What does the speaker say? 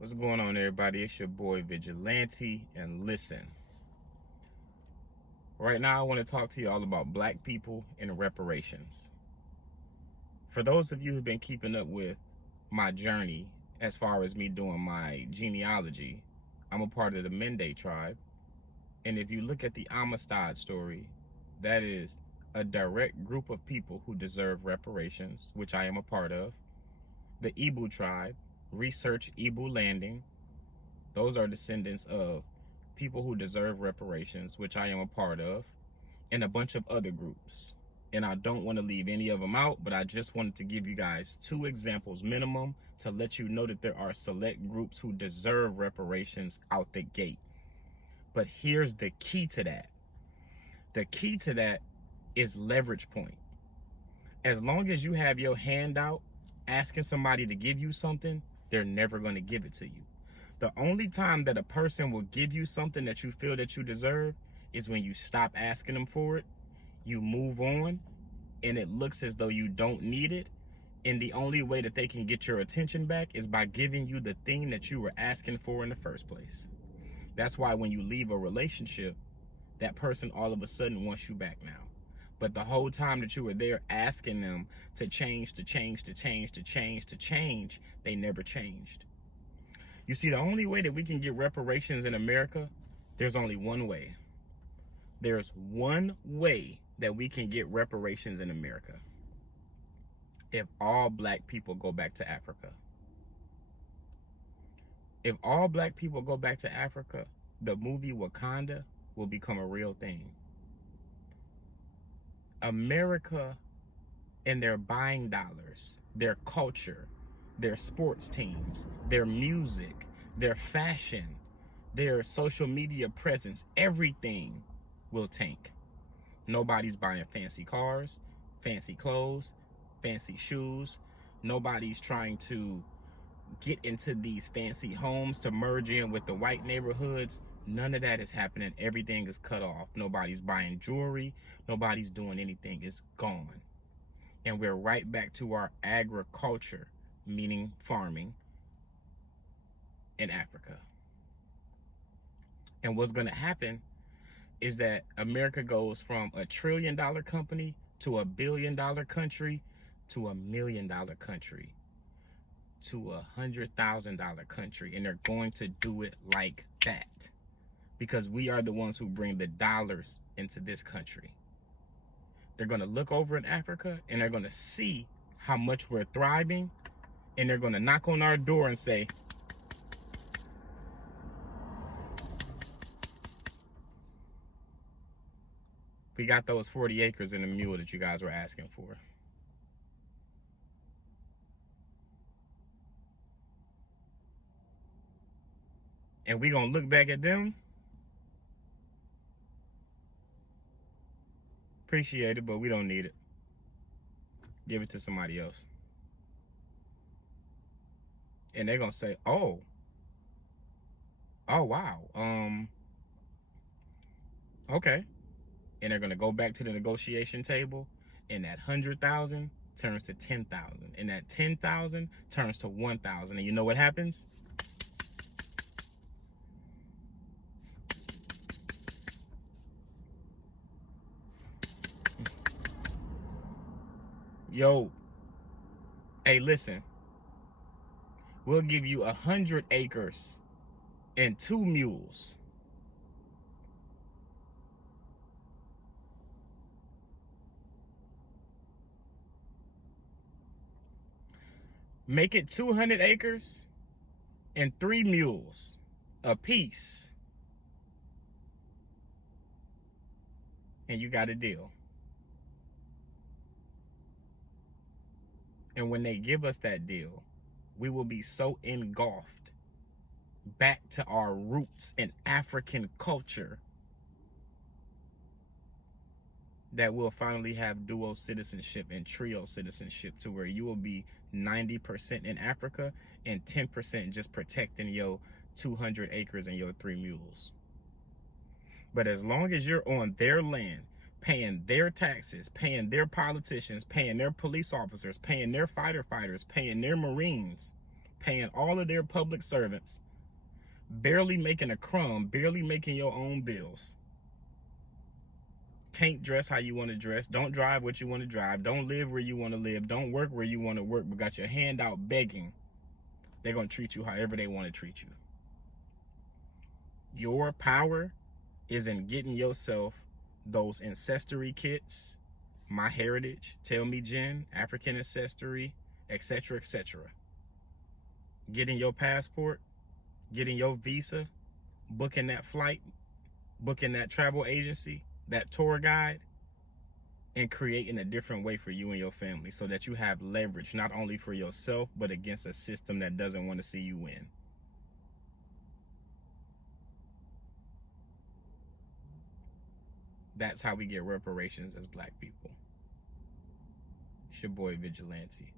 What's going on, everybody? It's your boy Vigilante, and listen. Right now, I want to talk to you all about black people and reparations. For those of you who've been keeping up with my journey as far as me doing my genealogy, I'm a part of the Mende tribe. And if you look at the Amistad story, that is a direct group of people who deserve reparations, which I am a part of. The Ibu tribe, research Ibu landing. Those are descendants of people who deserve reparations, which I am a part of, and a bunch of other groups. And I don't want to leave any of them out, but I just wanted to give you guys 2 examples minimum to let you know that there are select groups who deserve reparations out the gate. But here's the key to that. The key to that is leverage point. As long as you have your hand out asking somebody to give you something, they're never going to give it to you. The only time that a person will give you something that you feel that you deserve is when you stop asking them for it, you move on, and it looks as though you don't need it. And the only way that they can get your attention back is by giving you the thing that you were asking for in the first place. That's why when you leave a relationship, that person all of a sudden wants you back now. But the whole time that you were there asking them to change, they never changed. You see, the only way that we can get reparations in America, there's only one way. There's one way that we can get reparations in America. If all black people go back to Africa. If all black people go back to Africa, the movie Wakanda will become a real thing. America and their buying dollars, their culture, their sports teams, their music, their fashion, their social media presence, everything will tank. Nobody's buying fancy cars, fancy clothes, fancy shoes. Nobody's trying to get into these fancy homes to merge in with the white neighborhoods. None of that is happening. Everything is cut off. Nobody's buying jewelry. Nobody's doing anything. It's gone. And we're right back to our agriculture, meaning farming, in Africa. And what's going to happen is that America goes from $1 trillion company to $1 billion country to $1 million country to $100,000 country. And they're going to do it like that because we are the ones who bring the dollars into this country. They're going to look over in Africa and they're going to see how much we're thriving, and they're going to knock on our door and say, we got those 40 acres and a mule that you guys were asking for. And we're going to look back at them, appreciate it, but we don't need it. Give it to somebody else. And they're going to say, oh, wow, okay. And they're going to go back to the negotiation table, and that 100,000 turns to 10,000, and that 10,000 turns to 1,000. And you know what happens? Yo, hey, listen, we'll give you 100 acres and 2 mules. Make it 200 acres and 3 mules apiece, and you got a deal. And when they give us that deal, we will be so engulfed back to our roots in African culture that we'll finally have dual citizenship and trio citizenship, to where you will be 90% in Africa and 10% just protecting your 200 acres and your 3 mules. But as long as you're on their land, paying their taxes, paying their politicians, paying their police officers, paying their fighter fighters, paying their Marines, paying all of their public servants, barely making a crumb, barely making your own bills. Can't dress how you want to dress, don't drive what you want to drive, don't live where you want to live, don't work where you want to work, but got your hand out begging. They're going to treat you however they want to treat you. Your power is in getting yourself those ancestry kits, My Heritage, Tell Me Jen, African Ancestry, etc., etc. Getting your passport, getting your visa, booking that flight, booking that travel agency, that tour guide, and creating a different way for you and your family so that you have leverage not only for yourself but against a system that doesn't want to see you win. That's how we get reparations as black people. It's your boy Vigilante.